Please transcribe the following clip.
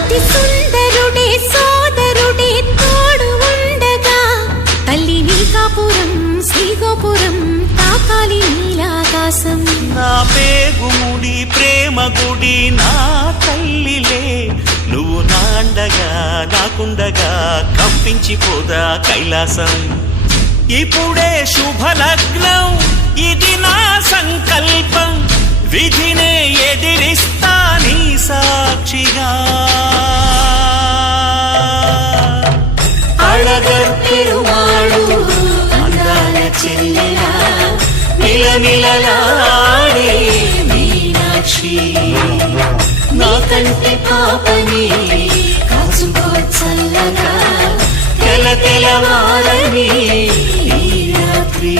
అతి సుందరుడే సోదరుడే తోడు ఉండగా తల్లి నీకాపురం శ్రీగోపురం తాకాలి నీలాకాశం. నా పేగుముడి ప్రేమ గుడి నా తల్లిలే, నువ్వు నాండగా నాకుండగా కంపించిపోదా కైలాసం. ఇప్పుడే శుభలగ్నం ఇది నా సంకల్పం, విధినే ఎదిరిస్తా నీ సాక్షిగా. అళగర్ పెరుమాళు అందాల చెల్లెలా మిలమిలలాడే మీనాక్షి, నీ కంటి పాపని కాచుకో చల్లగా తెల తెలవారని ఈ రాత్రి.